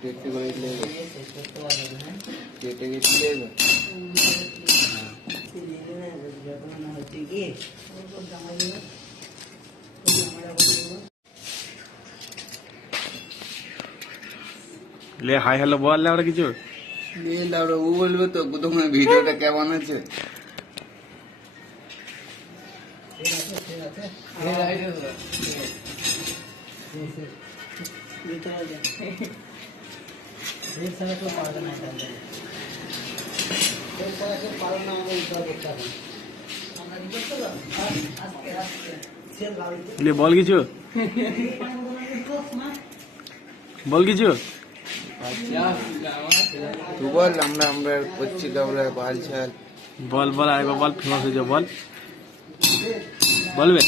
কেটে করে দিলে কেটে গেছিলে ले हाय हेलो बोल ले और কিছু ও বলবে তো তোমার ভিডিওটা কেমন আছে। ले बोल কিছু बोल কিছু তুই বল আমরা করছি আমরা বাল ছাল বল বল আরেকবার বল ফেমাস হয়ে যা বল বলবে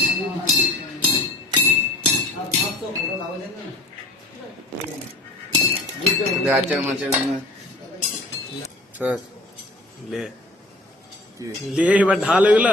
আচার মাচার ले ले এবার ঢাল এগুলো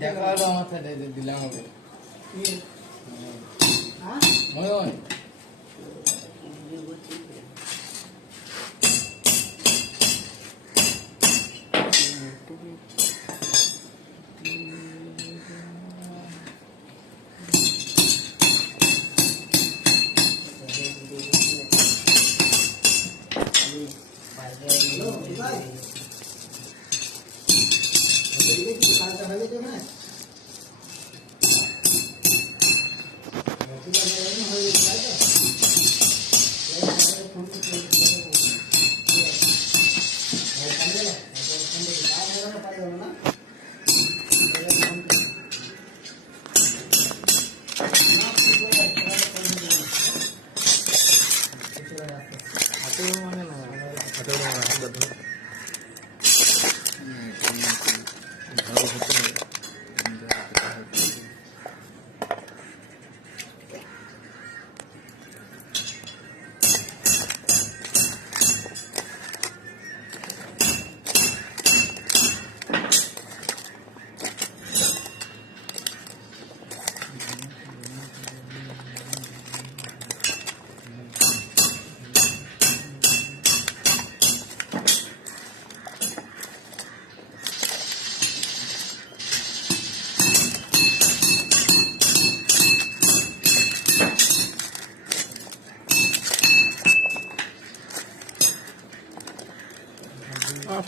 দেখা হলো আমার সাথে দিলাম হবে ময়ন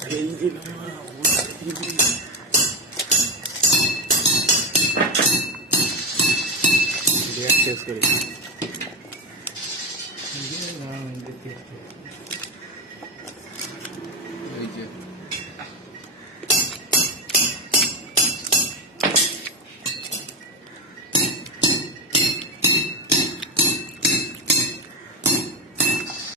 ফেল দিলাম টেস্ট করি